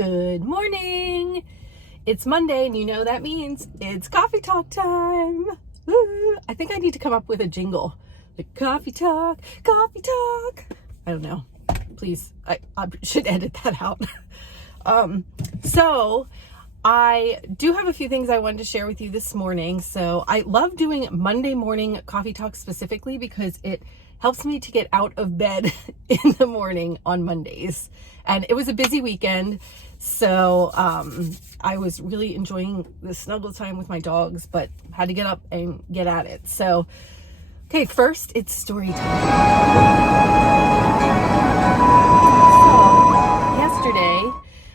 Good morning. It's Monday, and you know that means it's coffee talk time. Woo. I think I need to come up with a jingle. Like coffee talk, coffee talk. I don't know. Please, I should edit that out. So I do have a few things I wanted to share with you this morning. So I love doing Monday morning coffee talk specifically because it helps me to get out of bed in the morning on Mondays. And it was a busy weekend, so I was really enjoying the snuggle time with my dogs, but had to get up and get at it. So, okay, first it's story time. So, yesterday,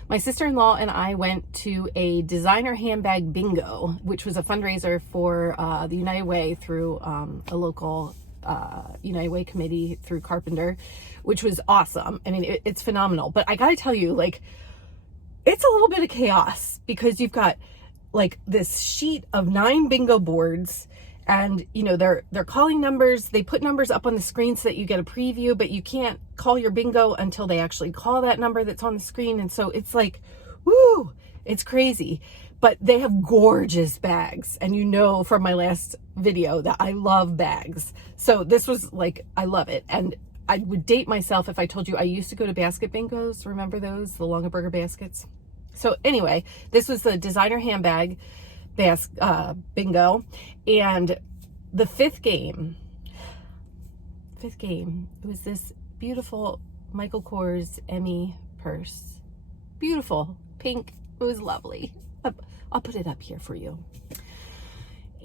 my sister-in-law and I went to a designer handbag bingo, which was a fundraiser for the United Way through a local United Way committee through Carpenter, which was awesome. I mean, it's phenomenal. But I gotta tell you, like, it's a little bit of chaos because you've got like this sheet of 9 bingo boards, and you know they're calling numbers. They put numbers up on the screen so that you get a preview, but you can't call your bingo until they actually call that number that's on the screen. And so it's like, woo, it's crazy. But they have gorgeous bags, and you know from my last video that I love bags. So this was like, I love it. And I would date myself if I told you I used to go to basket bingos. Remember those, the Longaberger baskets? So anyway, this was the designer handbag bingo, and the fifth game, it was this beautiful Michael Kors Emmy purse. Beautiful, pink, it was lovely. I'll put it up here for you.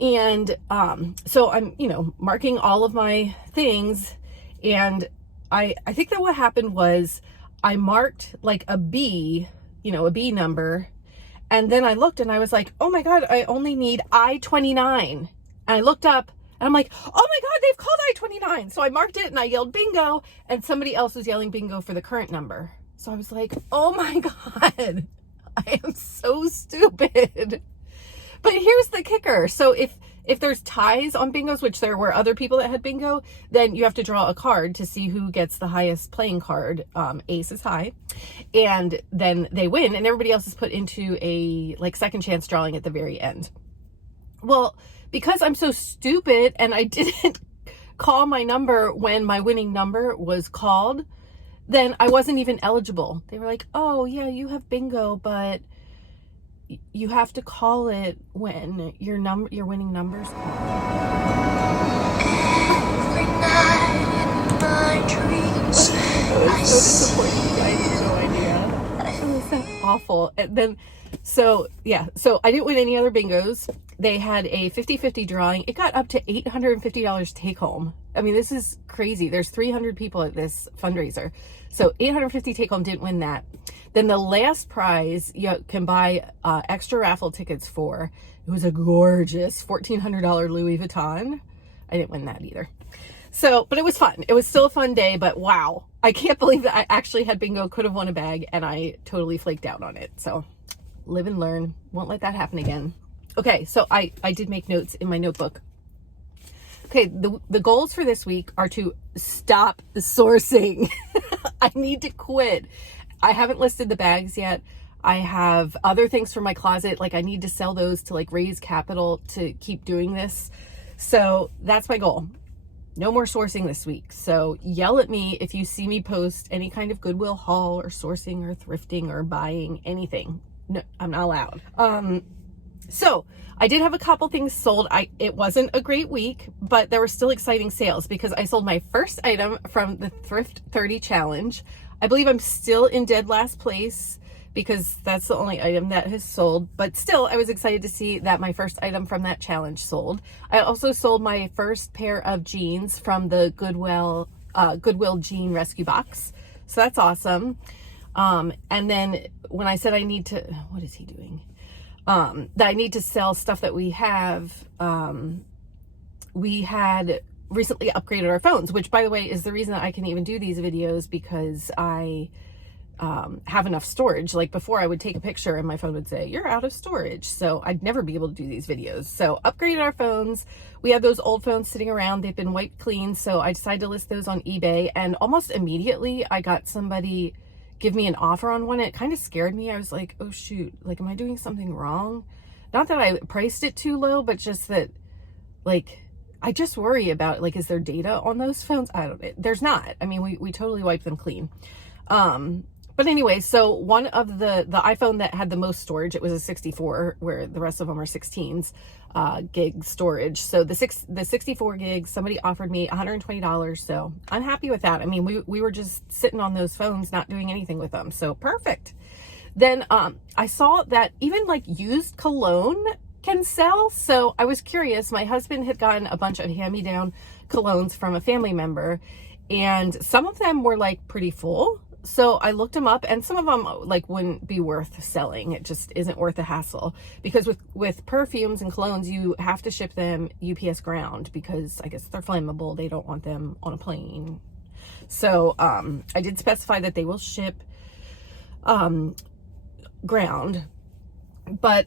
And so I'm, marking all of my things, and I think that what happened was I marked like a B, a B number, and then I looked and I was like, oh my God, I only need I-29. And I looked up and I'm like, oh my God, they've called I-29. So I marked it and I yelled bingo, and somebody else was yelling bingo for the current number. So I was like, oh my God, I am so stupid. But here's the kicker. So if there's ties on bingos, which there were other people that had bingo, then you have to draw a card to see who gets the highest playing card. Ace is high, and then they win, and everybody else is put into a like second chance drawing at the very end. Well, because I'm so stupid and I didn't call my number when my winning number was called, then I wasn't even eligible. They were like, oh yeah, you have bingo, but you have to call it when your winning number's called. Every night in my dreams, I was so disappointed. I had no idea. It was so awful. And then, so I didn't win any other bingos. They had a 50-50 drawing. It got up to $850 take home. I mean, this is crazy. There's 300 people at this fundraiser. So $850 take home, didn't win that. Then the last prize you can buy extra raffle tickets for. It was a gorgeous $1,400 Louis Vuitton. I didn't win that either. So, but it was fun. It was still a fun day, but wow. I can't believe that I actually had bingo, could have won a bag, and I totally flaked out on it. So live and learn. Won't let that happen again. Okay, so I did make notes in my notebook. Okay, the goals for this week are to stop sourcing. I need to quit. I haven't listed the bags yet. I have other things from my closet. Like I need to sell those to like raise capital to keep doing this. So that's my goal. No more sourcing this week. So yell at me if you see me post any kind of Goodwill haul or sourcing or thrifting or buying anything. No, I'm not allowed. So I did have a couple things sold. It wasn't a great week, but there were still exciting sales because I sold my first item from the Thrift 30 challenge. I believe I'm still in dead last place because that's the only item that has sold, but still I was excited to see that my first item from that challenge sold. I also sold my first pair of jeans from the Goodwill Jean Rescue Box. So that's awesome. And then when I said I need to, what is he doing? That I need to sell stuff that we have, we had recently upgraded our phones, which by the way is the reason that I can even do these videos, because I have enough storage. Like before I would take a picture and my phone would say you're out of storage, so I'd never be able to do these videos. So upgraded our phones. We had those old phones sitting around, they've been wiped clean, so I decided to list those on eBay, and almost immediately I got somebody give me an offer on one. It kind of scared me. I was like, oh shoot, like, am I doing something wrong? Not that I priced it too low, but just that, like, I just worry about, like, is there data on those phones? I don't know. There's not. I mean, we totally wiped them clean. But anyway, so one of the iPhone that had the most storage, it was a 64, where the rest of them are 16s, gig storage. So the 64 gigs, somebody offered me $120. So I'm happy with that. I mean, we were just sitting on those phones, not doing anything with them. So perfect. Then, I saw that even like used cologne can sell. So I was curious. My husband had gotten a bunch of hand-me-down colognes from a family member, and some of them were like pretty full. So I looked them up, and some of them like wouldn't be worth selling. It just isn't worth the hassle, because with perfumes and colognes, you have to ship them UPS ground, because I guess they're flammable. They don't want them on a plane. So I did specify that they will ship ground, but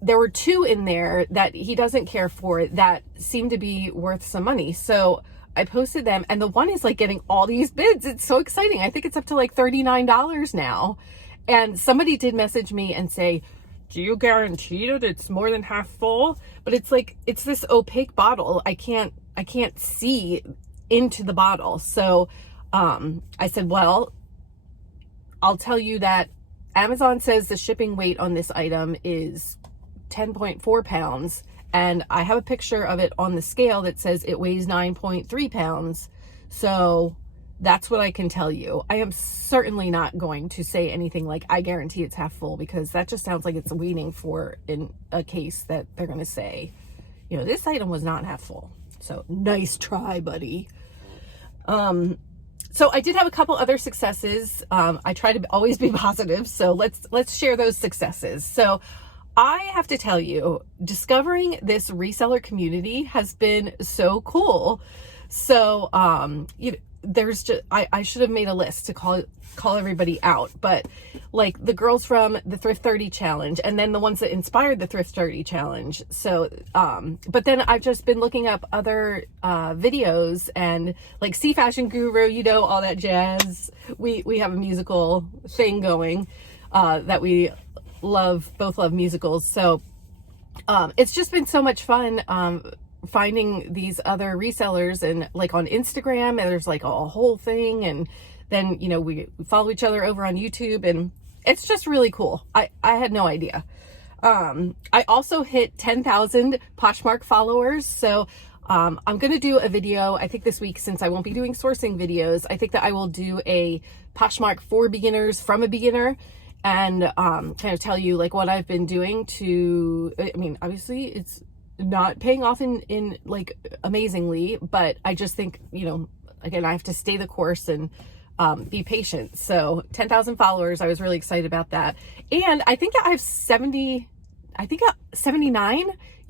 there were two in there that he doesn't care for that seemed to be worth some money. So I posted them, and the one is like getting all these bids. It's so exciting. I think it's up to like $39 now. And somebody did message me and say, do you guarantee that it's more than half full? But it's like, it's this opaque bottle. I can't see into the bottle. So I said, well, I'll tell you that Amazon says the shipping weight on this item is 10.4 pounds. And I have a picture of it on the scale that says it weighs 9.3 pounds. So that's what I can tell you. I am certainly not going to say anything like, I guarantee it's half full, because that just sounds like it's waiting for in a case that they're going to say, you know, this item was not half full. So nice try, buddy. So I did have a couple other successes. I try to always be positive. So let's share those successes. So I have to tell you, discovering this reseller community has been so cool. So, there's just, I should have made a list to call everybody out, but like the girls from the Thrift 30 challenge, and then the ones that inspired the Thrift 30 challenge. So, but then I've just been looking up other, videos, and like See Fashion Guru, you know, all that jazz. We have a musical thing going, that we both love musicals. So it's just been so much fun finding these other resellers, and like on Instagram, and there's like a whole thing, and then, you know, we follow each other over on YouTube, and it's just really cool. I had no idea. I also hit 10,000 Poshmark followers. So I'm going to do a video, I think this week, since I won't be doing sourcing videos. I think that I will do a Poshmark for beginners from a beginner, and kind of tell you like what I've been doing to, I mean, obviously it's not paying off in like amazingly, but I just think, you know, again, I have to stay the course and be patient. So 10,000 followers, I was really excited about that. And I think I have 79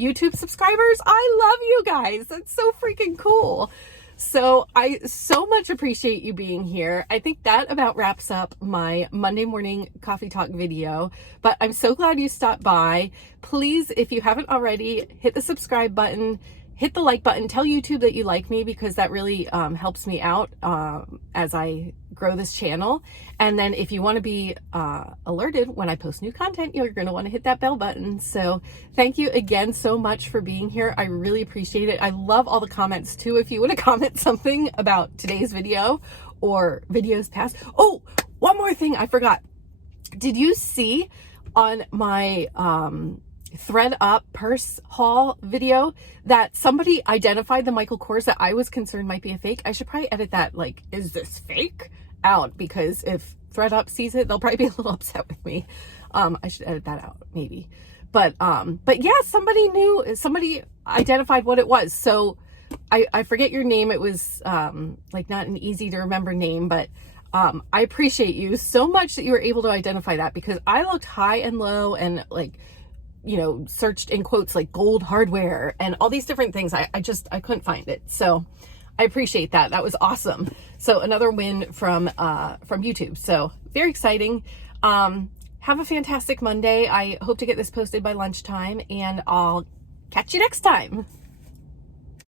YouTube subscribers. I love you guys. That's so freaking cool. So I so much appreciate you being here. I think that about wraps up my Monday morning coffee talk video, but I'm so glad you stopped by. Please, if you haven't already, hit the subscribe button, hit the like button, tell YouTube that you like me, because that really helps me out as I grow this channel. And then if you want to be alerted when I post new content, you're going to want to hit that bell button. So thank you again so much for being here. I really appreciate it. I love all the comments too. If you want to comment something about today's video or videos past. Oh, one more thing I forgot. Did you see on my thread up purse haul video that somebody identified the Michael Kors that I was concerned might be a fake? I should probably edit that, like, is this fake, out, because if thread up sees it, they'll probably be a little upset with me. I should edit that out maybe. But yeah, somebody identified what it was. So I forget your name. It was like not an easy to remember name, but I appreciate you so much that you were able to identify that, because I looked high and low and, like, you know, searched in quotes like gold hardware and all these different things. I couldn't find it. So I appreciate that. That was awesome. So another win from YouTube. So very exciting. Have a fantastic Monday. I hope to get this posted by lunchtime, and I'll catch you next time.